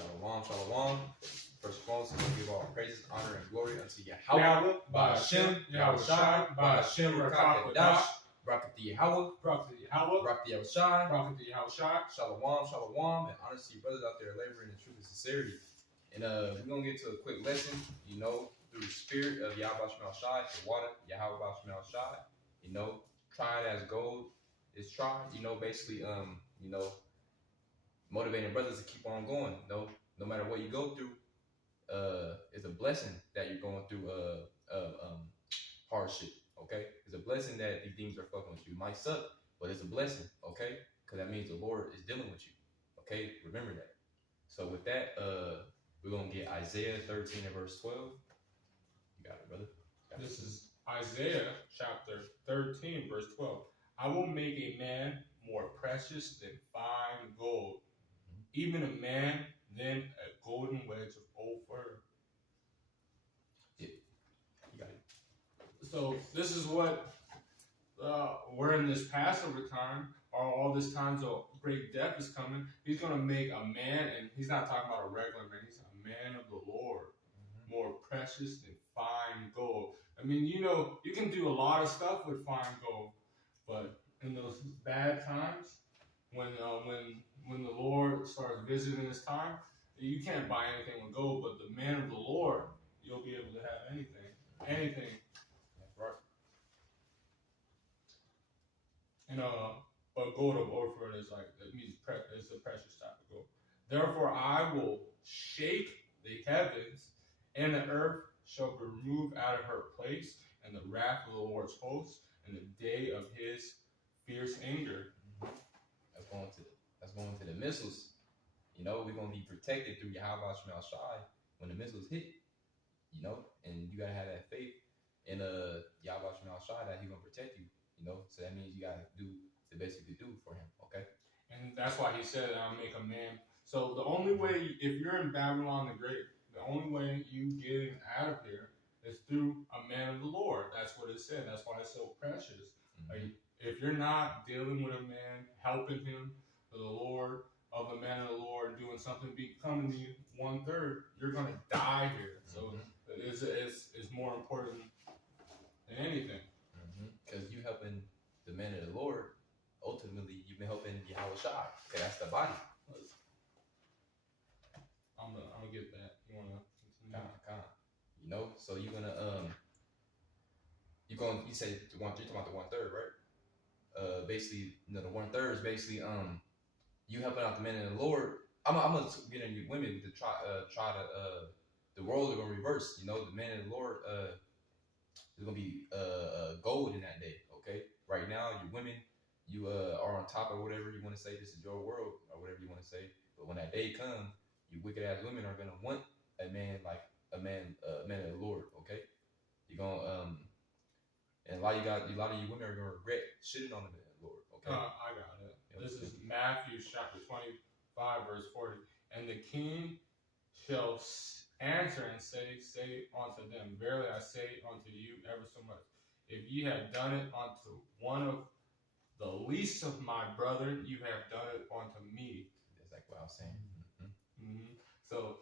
Shalom, shalom. First of all, we give all praises, honor, and glory unto Yahweh, Ba'ashem, Yahweh Shai, Ba'ashem, Rakakadash, Barakati Yahweh, Barakati Yahweh, Barakati Yahweh Shai, Barakati Yahweh Shai. Shalom, shalom, and honor to you brothers out there laboring in truth and sincerity. And we're going to get to a quick lesson, through the spirit of Yahweh Shemel Shai, the water, Yahweh Shemel Shai, tried as gold is tried, basically, motivating brothers to keep on going, no matter what you go through, it's a blessing that you're going through hardship, okay? It's a blessing that these things are fucking with you. It might suck, but it's a blessing, okay? Because that means the Lord is dealing with you, okay? Remember that. So with that, we're going to get Isaiah 13 and verse 12. You got it, brother. This is Isaiah chapter 13, verse 12. I will make a man more precious than fine gold, even a man than a golden wedge of Ophir. Yeah, you got it. So this is what we're in this Passover time, or all this times of great death is coming. He's going to make a man, and he's not talking about a regular man, he's a man of the Lord, more precious than fine gold. I mean, you can do a lot of stuff with fine gold, but in those bad times, when the Lord starts visiting this time, you can't buy anything with gold, but the man of the Lord, you'll be able to have anything. That's right. And but gold of Ophir is it's a precious type of gold. Therefore, I will shake the heavens, and the earth shall be removed out of her place, and the wrath of the Lord's hosts, and the day of his fierce anger. That's going to the missiles. We're going to be protected through Yahweh Shemel Shai when the missiles hit, and you got to have that faith in Yahweh Shemel Shai that he's going to protect you, so that means you got to do the best you can do for him, okay? And that's why he said, I'll make a man. So the only way, if you're in Babylon the Great, the only way you get out of here is through a man of the Lord. That's what it said. That's why it's so precious. If you're not dealing with a man, helping him, the Lord, of the man of the Lord, doing something, becoming the 1/3, you're going to die here. So it's more important than anything. Because you helping the man of the Lord, ultimately you've been helping Yahweh Shai. Okay, that's the body. I'm gonna get that. You wanna continue? So you're gonna you said you're talking about the 1/3, right? Basically, the 1/3 is basically you helping out the men of the Lord. I'm gonna get into women to try to the world is gonna reverse. The men of the Lord there's gonna be gold in that day. Okay, right now you women you are on top of whatever you want to say. This is your world or whatever you want to say. But when that day comes, you wicked ass women are gonna want a man like a man of the Lord. Okay, you're gonna and a lot of you women are gonna regret shitting on the man of the Lord. Okay, I got it. This is Matthew chapter 25, verse 40. And the king shall answer and say unto them, verily I say unto you ever so much, if ye have done it unto one of the least of my brethren, you have done it unto me. That's like what I was saying. So,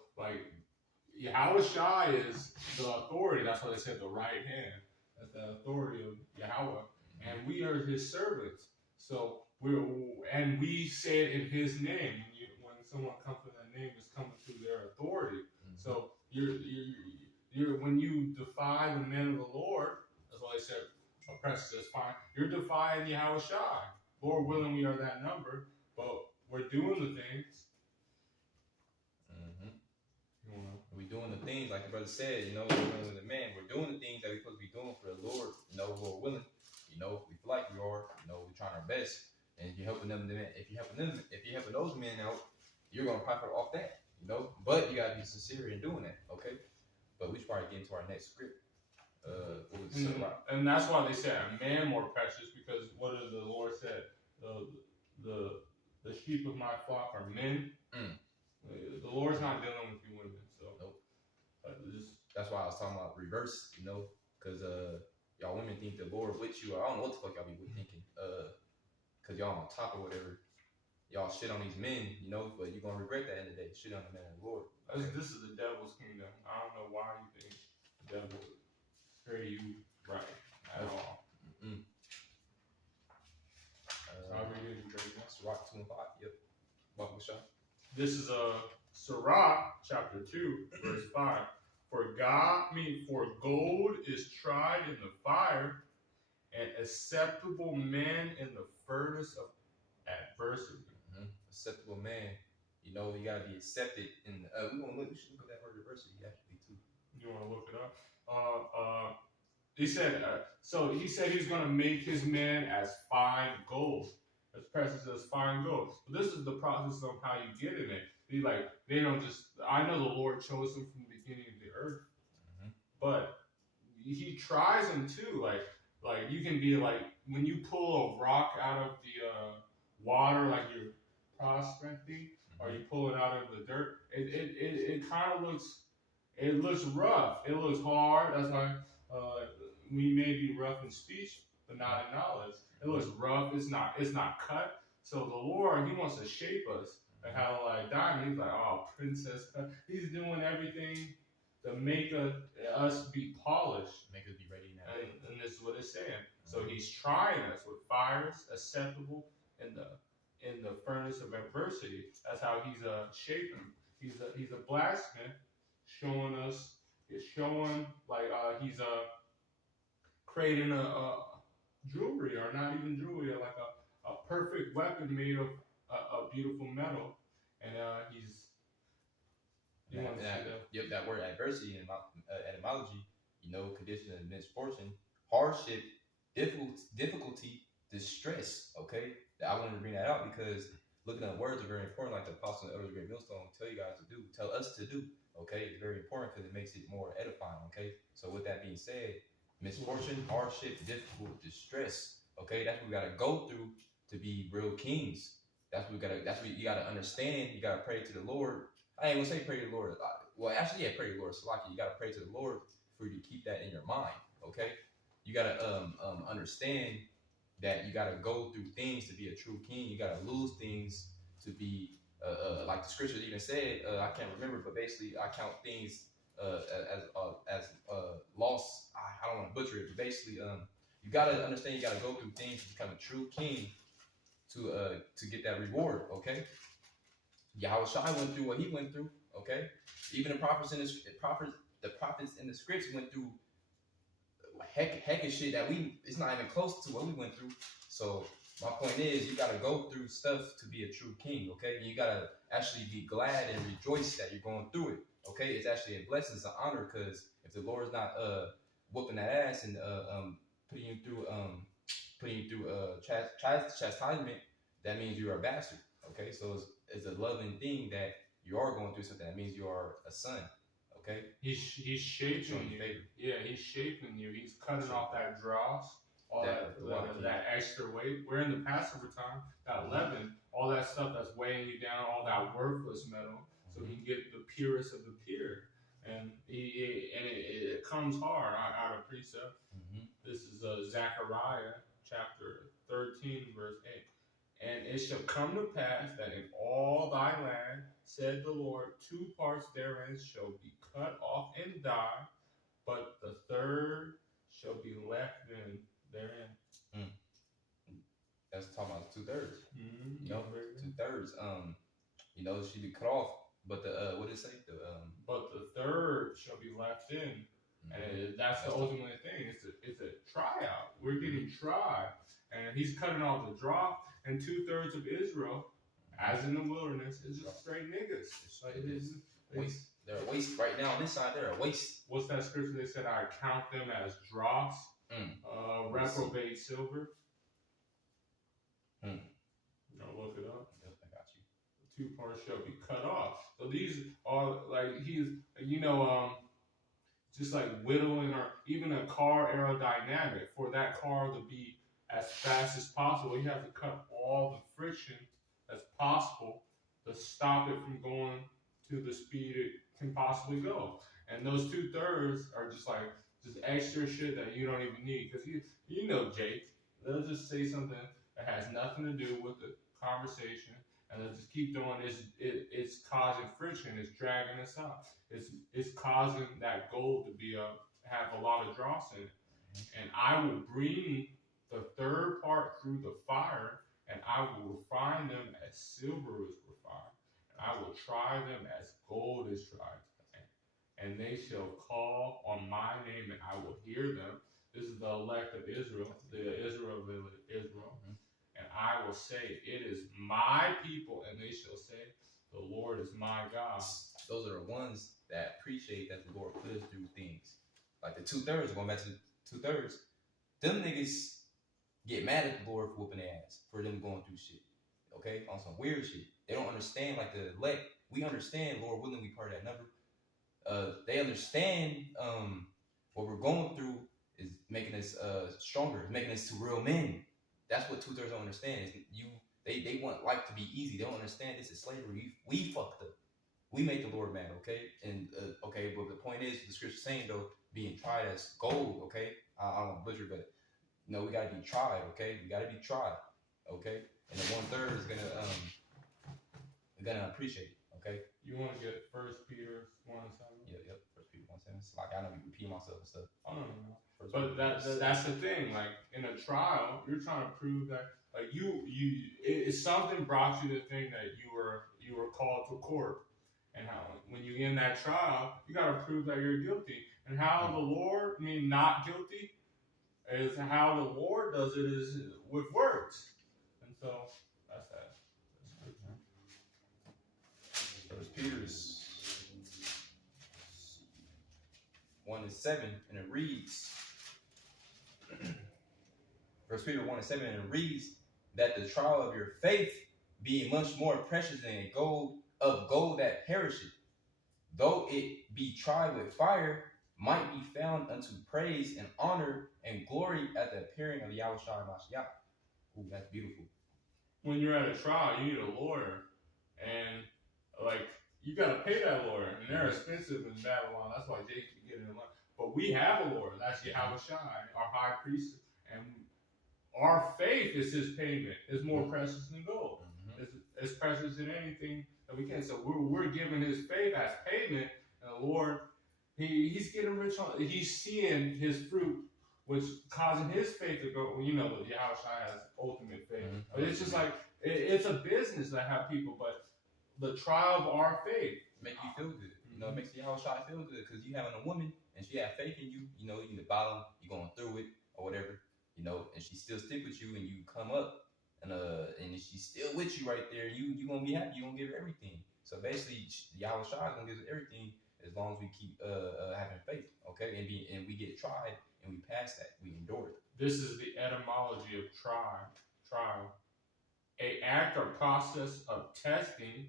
Yahweh Shai is the authority. That's why they said the right hand. That's the authority of Yahweh. And we are his servants. So, we say it in his name. When someone comes to that name, it's coming through their authority. So, when you defy the men of the Lord, that's why they said, oppressors, that's fine. You're defying Yahweh Shai. Lord willing, we are that number, but we're doing the things. We're doing the things, like the brother said, we're doing with the man. We're doing the things that we're supposed to be doing for the Lord, Lord willing. We feel like we are, we're trying our best. And if you're helping them, if you're helping those men out, you're going to profit off that, But you got to be sincere in doing that, okay? But we should probably get into our next script. And that's why they said a man more precious, because what did the Lord said? The sheep of my flock are men. The Lord's not dealing with you women, so nope. That's why I was talking about reverse, because y'all women think the Lord with you. I don't know what the fuck y'all be thinking, because y'all on top or whatever. y'all shit on these men, you know, but you're gonna regret that in the day. Shit on the man of the Lord. This is the devil's kingdom. I don't know why you think the devil would carry you right at all. Mm-mm. I'll read it in Drake. Sirach 2 and 5. Yep. Welcome, Sean. This is Sirach chapter 2, verse 5. For gold is tried in the fire, and acceptable men in the furnace of adversity. Mm-hmm. Acceptable man. You know, you gotta be accepted in we should look at that word adversity actually too. You wanna look it up? He said he said he's gonna make his man as fine gold. As precious as fine gold. But this is the process of how you get in it. They don't just I know the Lord chose them from the beginning of the earth. Mm-hmm. But he tries them too. Like you can be like when you pull a rock out of the water, like you're prospecting, or you pull it out of the dirt. It kind of looks rough. It looks hard. That's why we may be rough in speech, but not in knowledge. It looks rough. It's not cut. So the Lord, He wants to shape us. Like how like diamond, He's like, oh, princess cut. He's doing everything to make us be polished. Make us be ready now. And this is what it's saying. So He's trying us with fires acceptable in the furnace of adversity. That's how He's shaping. He's a blacksmith, showing us. He's showing like he's creating a jewelry, or not even jewelry, like a perfect weapon made of a beautiful metal, and that word adversity in etymology, you know, condition of misfortune, hardship, difficulty, distress. Okay, I wanted to bring that out because looking at words are very important, like the Apostle and Elders of Great Millstone tell us to do. Okay, it's very important because it makes it more edifying. Okay, so with that being said, misfortune, hardship, difficult, distress. Okay, that's what we gotta go through to be real kings. That's what you gotta understand. You gotta pray to the Lord. I ain't gonna say pray to the Lord. Well, actually, yeah, pray to the Lord. Salaki, you gotta pray to the Lord for you to keep that in your mind. Okay, you gotta understand that you gotta go through things to be a true king. You gotta lose things to be like the scripture even said. I can't remember, but basically, I count things as loss. I don't want to butcher it, but basically, you gotta understand. You gotta go through things to become a true king to get that reward. Okay, Yahushua went through what he went through. Okay, even the prophets in the scripts went through heck of shit that it's not even close to what we went through. So my point is, you gotta go through stuff to be a true king. Okay, and you gotta actually be glad and rejoice that you're going through it. Okay, it's actually a blessing, it's an honor, because if the Lord is not whooping that ass and putting you through chastisement, that means you're a bastard. Okay, so it's a loving thing that you are going through something. That means you are a son. Okay, he's shaping you. Yeah, he's shaping you. He's cutting off that dross, all that extra weight. We're in the Passover time, that leaven, all that stuff that's weighing you down, all that worthless metal, so he can get the purest of the pure. And it comes hard out of precept. Mm-hmm. This is Zechariah chapter 13, verse 8. And it shall come to pass that in all thy land, said the Lord, 2 parts therein shall be cut off and die, but the third shall be left in therein. Mm. That's talking about 2/3. Mm-hmm. You know, 2/3. You know, she be cut off, but what did it say? But the third shall be left in, and that's the ultimate thing. It's a tryout. We're getting tried, and he's cutting off the drop, and 2/3 of Israel, as in the wilderness, is just straight niggas. Waste. They're a waste right now on this side. They're a waste. What's that scripture? They said, I count them as dross, reprobate silver. No, look it up. Yep, I got you. 2 parts shall be cut off. So these are like just like whittling, or even a car aerodynamic. For that car to be as fast as possible, you have to cut all the friction that's possible to stop it from going to the speed it can possibly go. And those 2/3 are just extra shit that you don't even need. Because you know Jake, they'll just say something that has nothing to do with the conversation, and they just keep doing this. It's causing friction. It's dragging us out. It's causing that gold to be have a lot of dross in it. And I will bring the third part through the fire, and I will refine them as silver is refined, and I will try them as gold is tried. And they shall call on my name, and I will hear them. This is the elect of Israel, the Israel of Israel. And I will say, it is my people, and they shall say, the Lord is my God. Those are the ones that appreciate that the Lord put us through things. Like the 2/3, going back to the 2/3, them niggas get mad at the Lord for whooping their ass, for them going through shit. Okay? On some weird shit. They don't understand, like the elect. We understand, Lord willing, we part of that number. They understand what we're going through is making us stronger, making us to real men. That's what 2/3 don't understand. Is they want life to be easy. They don't understand this is slavery. We fucked up. We make the Lord mad, okay? And okay, but the point is, the scripture saying though, being tried as gold, okay? I don't want to butcher, but no, we gotta be tried, okay? We gotta be tried, okay? And the 1/3 is gonna appreciate it, okay? You want to get 1 Peter 1:7? Yep. 1 Peter 1:7. It's like I know we repeat myself and stuff. I don't know. But that's the thing. Like in a trial, you're trying to prove that like it's something brought you to think that you were called to court, and how when you in that trial, you got to prove that you're guilty. And how the Lord not guilty is how the Lord does it is with works. And so that's that. First Peter's 1:7, and it reads. 1 Peter 1:7, and it reads that the trial of your faith, being much more precious than gold that perisheth, though it be tried with fire, might be found unto praise and honor and glory at the appearing of Yahushua Mashiach. Ooh, that's beautiful. When you're at a trial, you need a lawyer, and like you gotta pay that lawyer, and they're expensive in Babylon. That's why Jake can get in line. But we have a lawyer. That's Yahushua, our high priest, and our faith is his payment. It's more precious than gold. It's precious than anything that we can. So we're giving his faith as payment, and the Lord, he's getting rich on. He's seeing his fruit, which causing his faith to go. You know, Yahushua has ultimate faith. But it's just like it's a business that have people, but the trial of our faith make you feel good. You know, it makes Yahushua feel good because you having a woman and she have faith in you. You know, you in the bottom, you going through it or whatever. You know, and she still stick with you, and you come up, and she's still with you right there. You gonna be happy. You gonna give her everything. So basically, Yahushua is gonna give us everything as long as we keep having faith. Okay, and we get tried, and we pass that. We endure it. This is the etymology of trial, a act or process of testing,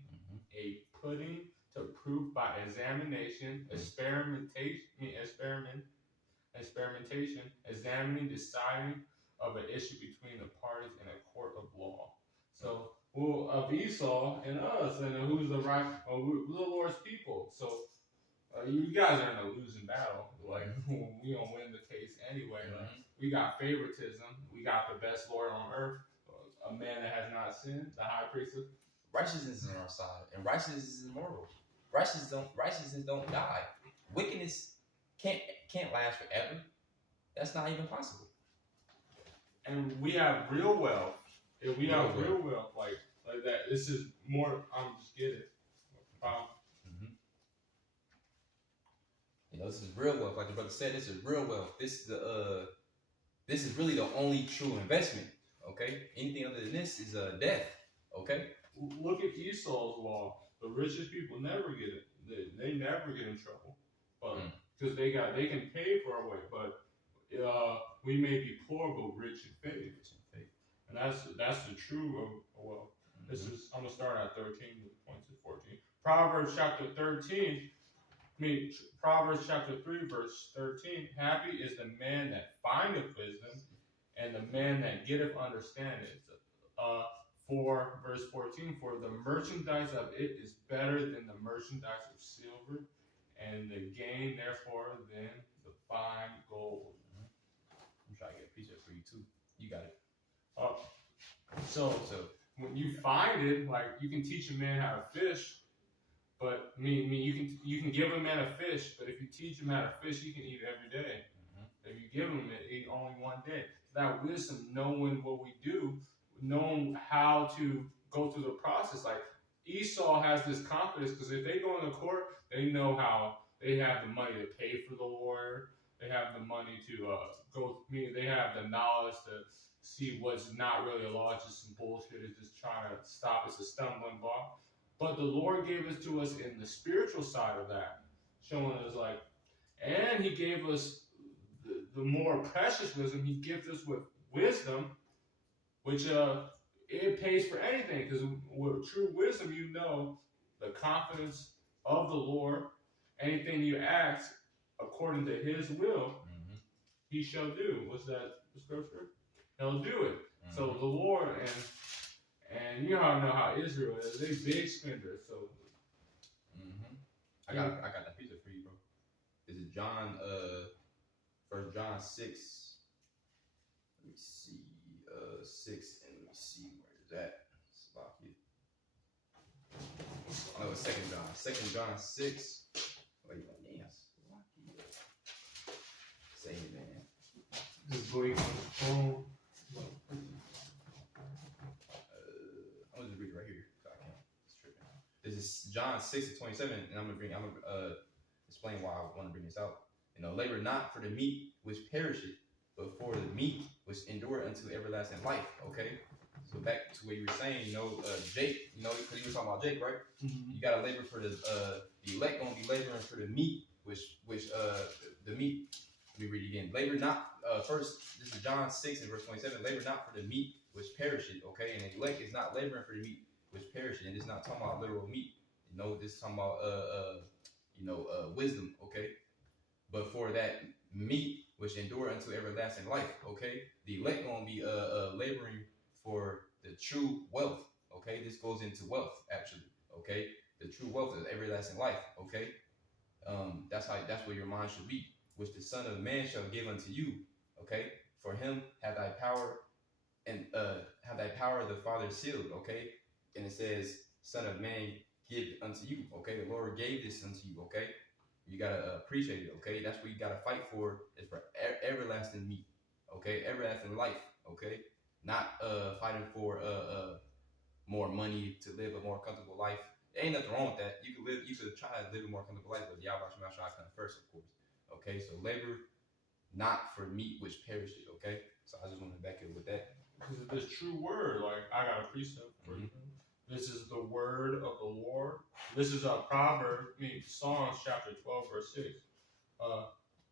a putting to proof by examination, experimentation, examining, deciding of an issue between the parties in a court of law. So, of Esau and us, and who's the right, we're the Lord's people. So, you guys are in a losing battle. Like, we don't win the case anyway. Like, we got favoritism. We got the best Lord on earth, a man that has not sinned, the high priest. Righteousness is on our side, and righteousness is immortal. Righteousness don't die. Wickedness can't last forever. That's not even possible. And we have real wealth. If we have real wealth like that, this is more. I'm just kidding. You know, this is real wealth. Like the brother said, this is real wealth. This is really the only true investment. Okay, anything other than this is death. Okay. Look at Esau's law. The richest people never get it. They never get in trouble, but because they can pay for our way. But we may be poor but rich in faith, and that's the true wealth. This is I'm gonna start at 13 points to 14. Proverbs chapter 3 verse 13. Happy is the man that findeth wisdom, and the man that getteth understanding. For verse 14, for the merchandise of it is better than the merchandise of silver, and the gain therefore than the fine gold. I'm trying to get a piece of it for you too. You got it. So when you find it, like you can teach a man how to fish, but you can give a man a fish, but if you teach him how to fish, he can eat it every day. If you give him it, eat only one day. That wisdom, knowing what we do, knowing how to go through the process. Like Esau has this confidence because if they go in the court, they know how they have the money to pay for the lawyer. They have the money to go. They have the knowledge to see what's not really a law, it's just some bullshit. It's just trying to stop. It's a stumbling block. But the Lord gave it to us in the spiritual side of that, showing us like, and He gave us the more precious wisdom. He gives us with wisdom, which it pays for anything, because with true wisdom, you know the confidence of the Lord. Anything you ask according to His will, He shall do. What's that the scripture? He'll do it. So the Lord, and you all know how Israel is. They big spenders. So I got that pizza for you, bro. Is it John 1 John 6? Let me see 6, and let me see where is that. Oh, it's 2 John. 2 John 6. Wait, yes. Say it, man. This boy on the phone. I'm gonna just read it right here. I can't. It's tripping. This is John 6:27, and I'm gonna explain why I want to bring this out. Labor not for the meat which perisheth, but for the meat which endure unto everlasting life. Okay. So back to what you were saying, Jake, because you were talking about Jake, right? You gotta labor for the elect gonna be laboring for the meat, which the meat. Let me read it again. Labor not first. This is John 6 and verse 27. Labor not for the meat which perisheth, okay? And the elect is not laboring for the meat which perisheth, and it's not talking about literal meat. This is talking about wisdom, okay? But for that meat which endure unto everlasting life, okay? The elect gonna be laboring for the true wealth, okay? This goes into wealth, actually, okay? The true wealth is everlasting life, okay? That's where your mind should be, which the Son of Man shall give unto you, okay? For him have thy power, and have thy power the Father sealed, okay? And it says, Son of Man give unto you, okay? The Lord gave this unto you, okay? You gotta appreciate it, okay? That's what you gotta fight for, is for everlasting meat, okay? Everlasting life, okay? Not fighting for more money to live a more comfortable life. There ain't nothing wrong with that. You could try to live a more comfortable life, but Yahweh shall come first, of course. Okay, so labor not for meat which perishes, okay? So I just want to back it with that. Because of this true word, like I got a precept for you. This is the word of the Lord. This is Psalms chapter 12, verse 6.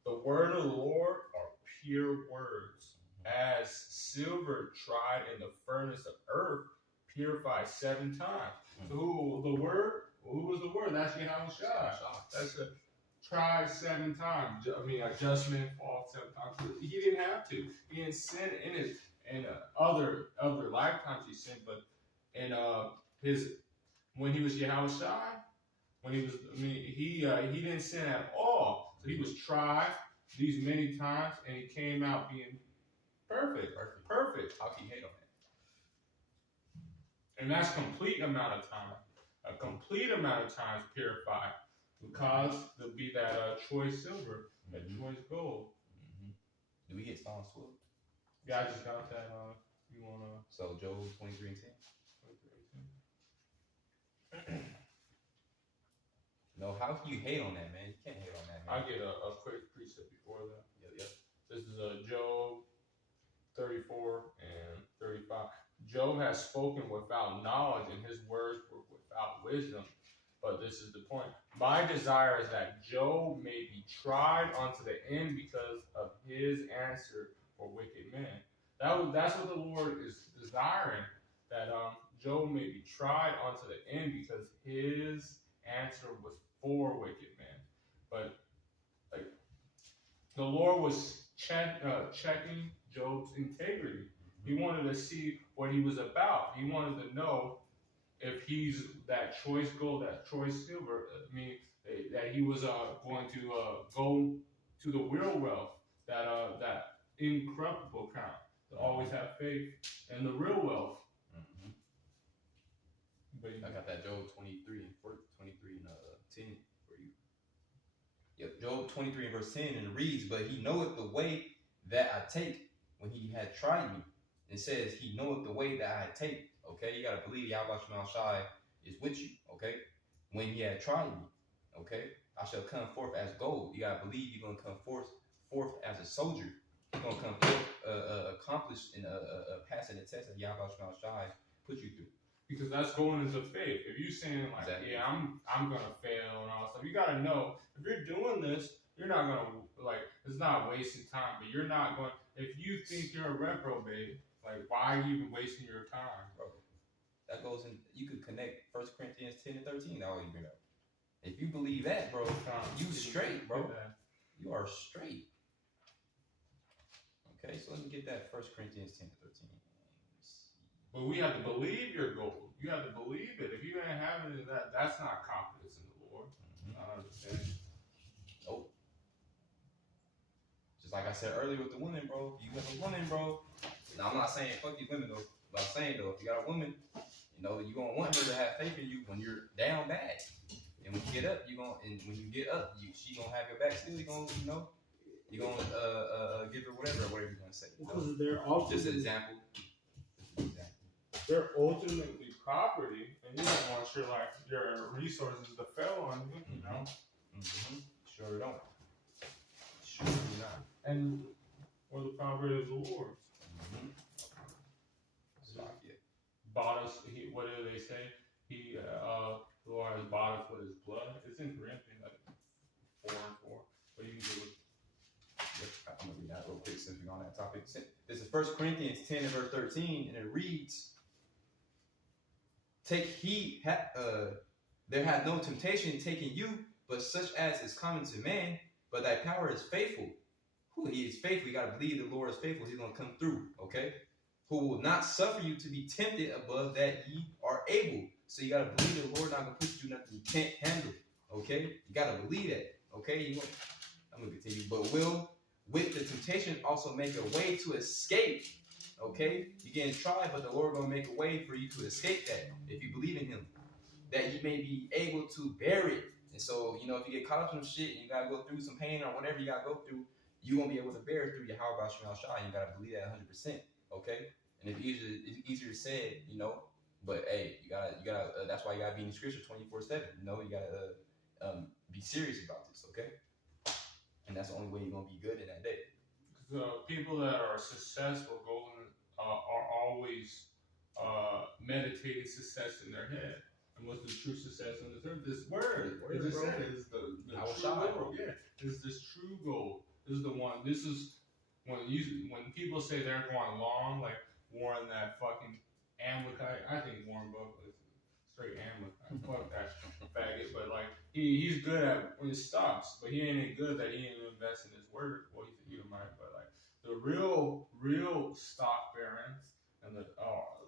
The word of the Lord are pure words, as silver tried in the furnace of earth, purified 7 times. So who was the word? That's Yahushua. That's a tried 7 times. Adjustment, fall 7 times. He didn't have to. He didn't sin in it. And other lifetimes he sinned, but in when he was Yahushua, he didn't sin at all. So he was tried these many times, and he came out being perfect. How can you hate on that? And that's complete amount of time. A complete amount of times purified. Because there'll be that choice silver, that choice gold. Do we get Psalms 12? Yeah, I just got that. You wanna? So Job 23 and 10. No, how can you hate on that, man? You can't hate on that, man. I'll get a quick precept before that. Yep. This is Job 34 and 35. Job has spoken without knowledge, and his words were without wisdom. But this is the point. My desire is that Job may be tried unto the end because of his answer for wicked men. That's what the Lord is desiring, that Job may be tried unto the end because his answer was for wicked men. But the Lord was checking Job's integrity. He wanted to see what he was about. He wanted to know if he's that choice gold, that choice silver. That he was going to go to the real wealth, that incorruptible kind. To always have faith in the real wealth. But I got that Job 23 and 10 for you. Yep, Job 23 and verse 10, and it reads, "But he knoweth the way that I take when he had tried me." It says he knoweth the way that I take. Okay, you gotta believe Yahweh Shema Shai is with you. Okay, when he had tried me. Okay, I shall come forth as gold. You gotta believe you're gonna come forth as a soldier. You're gonna come forth accomplished in passing the test that Yahweh Shema Shai put you through. Because that's going into faith. If you're saying like, Exactly. yeah, I'm gonna fail and all that stuff, you gotta know if you're doing this, you're not gonna like it's not wasting time. But you're not going. If you think you're a reprobate, like why are you even wasting your time, bro? That goes in. You could connect 1 Corinthians 10 and 13. I always bring up. If you believe that, bro, you straight, bro. You are straight. Okay, so let me get that 1 Corinthians 10 and 13. But we have to believe your goal. You have to believe it. If you ain't having it, that's not confidence in the Lord. I understand. Nope. Just like I said earlier with the women, bro. If you have a woman, bro. Now I'm not saying fuck these women though. But I'm saying though, if you got a woman, you know, you're gonna want her to have faith in you when you're down bad. And when you get up, when you get up, she gonna have your back still. You're gonna give her whatever you're gonna say. Because they're ultimately, just an example. They're ultimately property, and you don't want your resources to fail on you, you know? Mm-hmm. Sure don't. Sure do not. And we're the property of the Lord. Mm-hmm. Bought us. What do they say? The Lord has bought us with His blood. It's in Corinthians, like 4:4. But you can do it. I'm gonna read that real quick since we're on that topic. This is 1 Corinthians 10 and verse 13, and it reads, "Take heed, there hath no temptation taken you, but such as is common to man. But thy power is faithful." He is faithful. You gotta believe the Lord is faithful. He's gonna come through. Okay. Who will not suffer you to be tempted above that ye are able. So you gotta believe the Lord not gonna put you through nothing you can't handle. Okay. You gotta believe that. Okay. I'm gonna continue. "But will with the temptation also make a way to escape." Okay, you're getting tried, but the Lord gonna make a way for you to escape that if you believe in Him, that you may be able to bear it. And so, you know, if you get caught up in some shit and you gotta go through some pain or whatever you gotta go through, you won't be able to bear it through Yahweh Shema Shai. You gotta believe that 100%. Okay, and it's easier said, you know, but hey, you gotta. That's why you gotta be in the Scripture 24/7. You know, you gotta be serious about this. Okay, and that's the only way you're gonna be good in that day. The people that are successful are always meditating success in their head. And what's the true success in this earth? This word. It just said it is the true goal. Yeah, it's this true goal. This is the one. This is when people say they're going long, like Warren, that fucking Amalekite. I think Warren Buffett is straight Amalekite. Fuck that faggot. But like he's good at when it stops, but he ain't any good that he ain't invest in his word. Well, he's an Edomite, but like the real stock barons and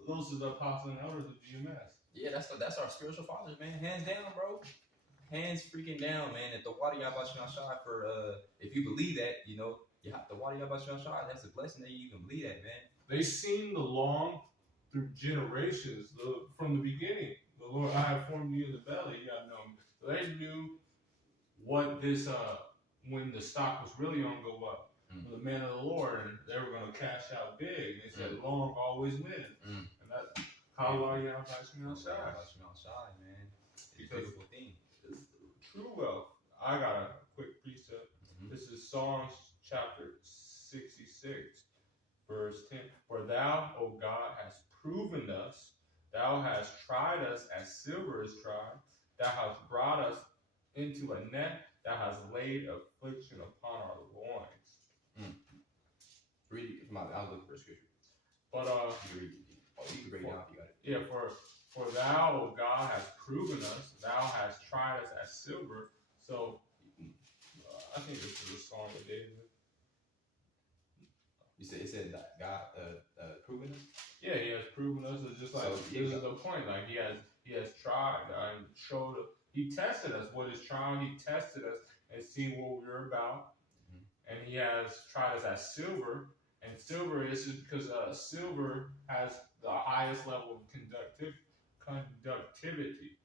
those are the apostles and elders of GMS. Yeah, that's our spiritual fathers, man. Hands down, bro. Hands freaking down, man. At the water Yahweh Shema Shai for if you believe that, you know, the water Yahweh Shema Shai, that's a blessing that you can believe that, man. They seen the long through generations, from the beginning. The Lord, I have formed you in the belly, you gotta know. So they knew what this when the stock was really gonna go up. The men of the Lord, and they were gonna cash out big. They said long always wins. And that's how long Yahweh Shema Shai. Man. It's a beautiful thing. It's true wealth. I got a quick precept. This is Psalms chapter 66, verse 10. "For thou, O God, hast proven us. Thou hast tried us as silver is tried. Thou hast brought us into a net. Thou hast laid affliction upon our loins." Read it. I'll look for a scripture. But you can break it down if you got it. Yeah, for thou, O God, hast proven us. Thou hast tried us as silver. So I think this is a song of David. You said it said that God proven us? Yeah, he has proven us. It's just like this is the point. Like he has tried and showed. He tested us. What is trying? He tested us and seen what we were about. And he has tried us as silver. And silver is because silver has the highest level of conductivity.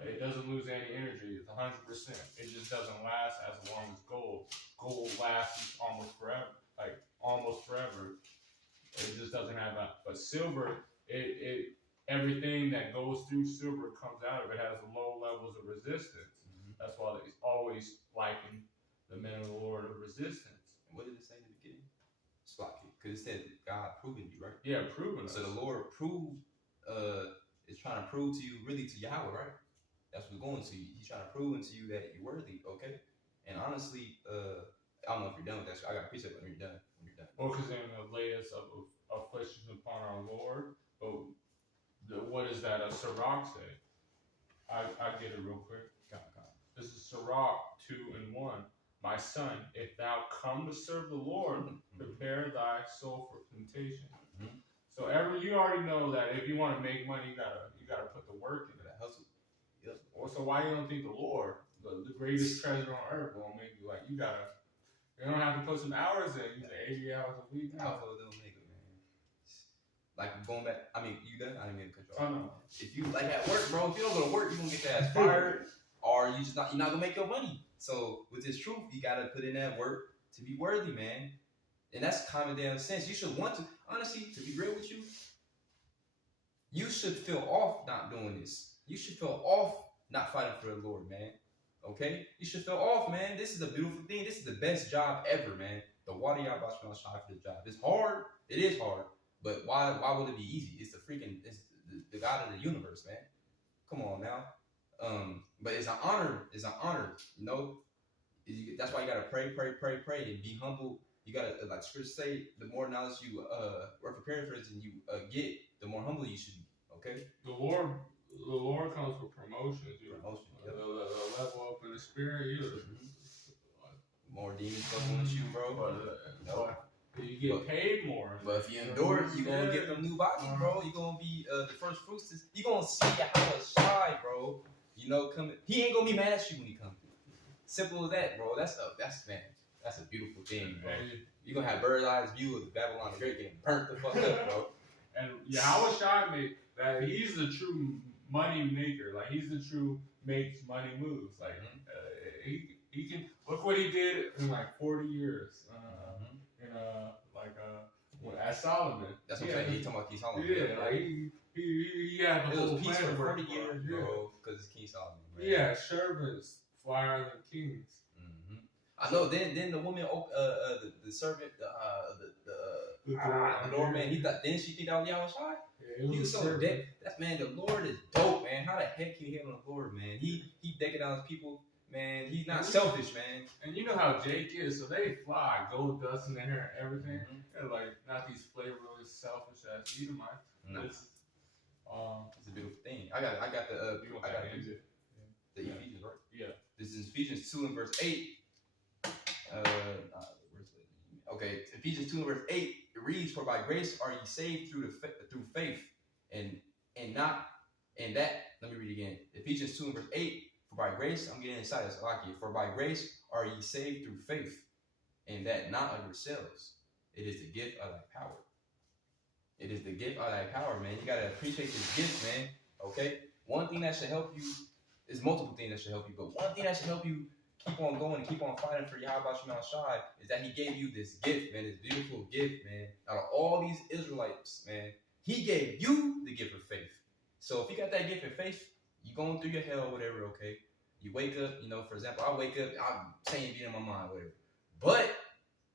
It doesn't lose any energy. It's 100%. It just doesn't last as long as gold. Gold lasts almost forever. Like almost forever. It just doesn't have that. But silver, it everything that goes through silver comes out of it has low levels of resistance. That's why they always liken the men of the Lord of resistance. And what did it say in the beginning? Slocky. Because it said God proving you, right? Yeah, proving. So the Lord proved, is trying to prove to you, really to Yahweh, right? That's what's going to you. He's trying to prove to you that you're worthy, okay? And honestly, I don't know if you're done with that. So I got a precept when you're done. Well, because in the latest of afflictions upon our Lord, but what is that? A Sirach say? I get it real quick. This is Sirach 2:1. My son, if thou come to serve the Lord, prepare thy soul for temptation. So you already know that if you want to make money, you gotta put the work into that hustle. Yep. Well, so why you don't think the Lord, the greatest treasure on earth, will make you like you don't have to put some hours in. You say 80 hours a week. Alpha don't make it, man. Like going back, I mean, you done? I didn't mean to cut you off. Oh, no. If you like at work, bro, if you don't go to work, you're gonna get your ass fired, or you're not gonna make your money. So with this truth, you gotta put in that work to be worthy, man. And that's common damn sense. You should want to, honestly, to be real with you, you should feel off not doing this. You should feel off not fighting for the Lord, man. Okay? You should feel off, man. This is a beautiful thing. This is the best job ever, man. The water y'all about to strive for the job. It's hard. It is hard. But why would it be easy? It's the God of the universe, man. Come on now. But it's an honor. It's an honor. You know? That's why you gotta pray, and be humble. You gotta, like scripture say, the more knowledge you are preparing for it and you get, the more humble you should be. Okay? The Lord comes with promotions. Promotion. Yep. The level up in the spirit. More demons fucking with you, bro. You get paid more. But if you endure it, you're gonna get them new bodies, bro. You're gonna be the first fruits. You're gonna see how it shine, bro. You know, he ain't gonna be mad at you when he comes. Simple as that, bro. That's a beautiful thing, bro. You're gonna have bird's eye view of Babylon the Great getting burnt the fuck up, bro. And Yahweh shot me that he's the true money maker. Like he's the true makes money moves. Like he can look what he did in like 40 years. At Solomon. That's what I'm saying. He's talking about King Solomon. Yeah, like he had the whole peace plan for 40 years, bro, because it's King Solomon. Man. Yeah, servants fire than kings. I know. Then the woman, the servant, the doorman. He thought. Didn't she think that was Yahweh Shai? Yeah, he was so dead. That's man. The Lord is dope, man. How the heck can you hate on the Lord, man? He decking out his people. Man, he's not selfish, man. And you know how Jake is, so they fly, gold dust in their hair and everything. They're like not these flavorless, selfish ass Edomites. No. It's a beautiful thing. I got the Ephesians, right? Yeah. This is Ephesians 2:8. Okay, Ephesians 2:8. It reads, "For by grace are ye saved through faith, and not and that." Let me read again. Ephesians 2:8. For by grace, I'm getting excited. I like it. For by grace are ye saved through faith, and that not of yourselves. It is the gift of thy power. It is the gift of thy power, man. You gotta appreciate this gift, man. Okay? One thing that should help you is multiple things that should help you, but one thing that should help you keep on going and keep on fighting for Yahweh Shemel Shai is that he gave you this gift, man, this beautiful gift, man. Out of all these Israelites, man, he gave you the gift of faith. So if you got that gift of faith, you going through your hell or whatever, okay? You wake up, you know, for example, I wake up, I'm saying being in my mind, whatever. But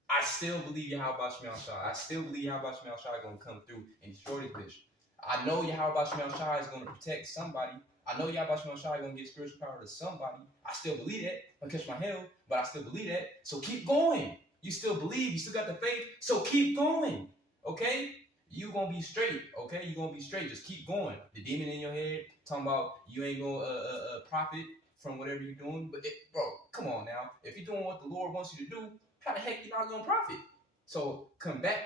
I still believe Yahweh Shemel Shai. I still believe Yahweh Shemel Shai is going to come through and destroy this bitch. I know Yahweh Shemel Shai is going to protect somebody. I know Yahweh Shemel Shai is going to give spiritual power to somebody. I still believe that. I'm going to catch my hell, but I still believe that. So keep going. You still believe. You still got the faith. So keep going. Okay? You going to be straight. Okay? You going to be straight. Just keep going. The demon in your head talking about you ain't going to profit from whatever you're doing. But, bro, come on now. If you're doing what the Lord wants you to do, how the heck you not going to profit? So combat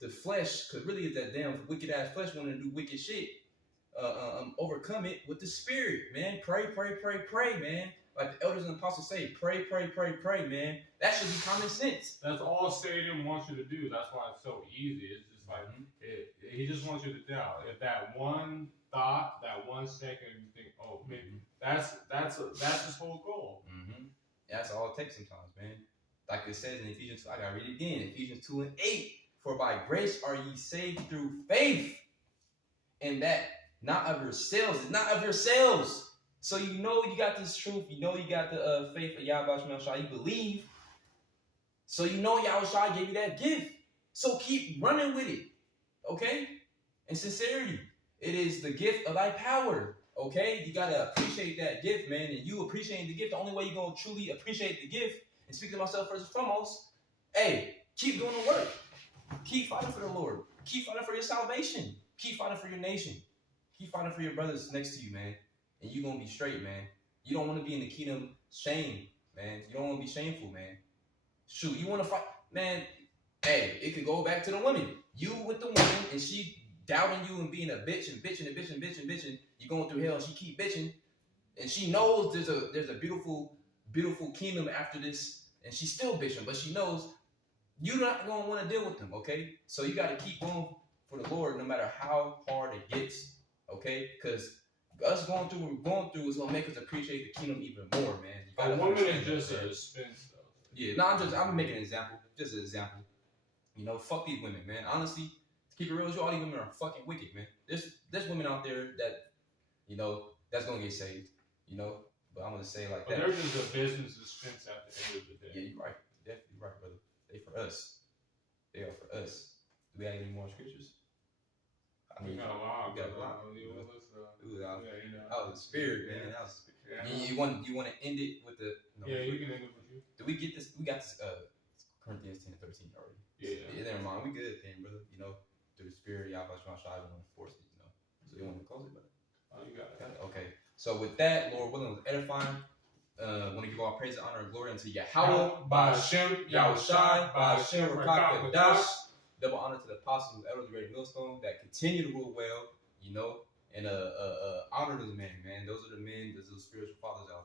the flesh, because really it's that damn wicked ass flesh wanting to do wicked shit. Overcome it with the spirit, man. Pray, man. Like the elders and apostles say, pray, man. That should be common sense. That's all Satan wants you to do. That's why it's so easy. It's just like he just wants you to doubt. If that one thought, that 1 second, you think, oh, maybe that's his whole goal. That's all it takes sometimes, man. Like it says in Ephesians 2, I gotta read it again. Ephesians 2:8. For by grace are ye saved through faith, and that not of yourselves. It's not of yourselves. So you know you got this truth. You know you got the faith of Yahweh Shai. You believe. So you know Yahweh Shai gave you that gift. So keep running with it, okay? And sincerity. It is the gift of thy power, okay? You gotta appreciate that gift, man. And you appreciating the gift, the only way you're gonna truly appreciate the gift, and speaking to myself first and foremost, hey, keep doing the work. Keep fighting for the Lord. Keep fighting for your salvation. Keep fighting for your nation. Keep fighting for your brothers next to you, man. And you're gonna be straight, man. You don't want to be in the kingdom shame, man. You don't want to be shameful, man. Shoot, you want to fight, man. Hey, it could go back to the women. You with the woman, and she doubting you and being a bitch and bitching and bitching and bitching and bitching. You going through hell, and she keep bitching, and she knows there's a beautiful kingdom after this, and she's still bitching, but she knows you're not gonna want to deal with them. Okay, so you got to keep going for the Lord, no matter how hard it gets. Okay, because us going through what we're going through is gonna make us appreciate the kingdom even more, man. A woman is just a expense, though. Yeah, no, I'm making an example, just an example. You know, fuck these women, man. Honestly, to keep it real with you, all these women are fucking wicked, man. There's women out there that, you know, that's gonna get saved, you know. But I'm gonna say like that. But they're just a business expense at the end of the day. Yeah, you're right. Definitely right, brother. They for us. They are for us. Do we have any more scriptures? I mean, we got a lot. We got a lot. Ooh, that was the spirit, man. That was. Yeah. You want to end it with the? Yeah, you can end it with you. Do we get this? We got this. Corinthians 10:13 already. Yeah. Never mind. We good then, brother. You know, through the spirit, Yahweh Shai, I don't want to force it. You know. So you want to close it, brother? Oh, you got it. Okay. So with that, Lord willing, was edifying. Want to give all praise, honor, and glory unto Yahweh, by Hashem, Yahweh Shai, by Hashem, Rakak Kadash. Double honor to the apostles, elders, great millstone that continue to rule well, you know, and honor those men, man. Those are the men, those are the spiritual fathers out there.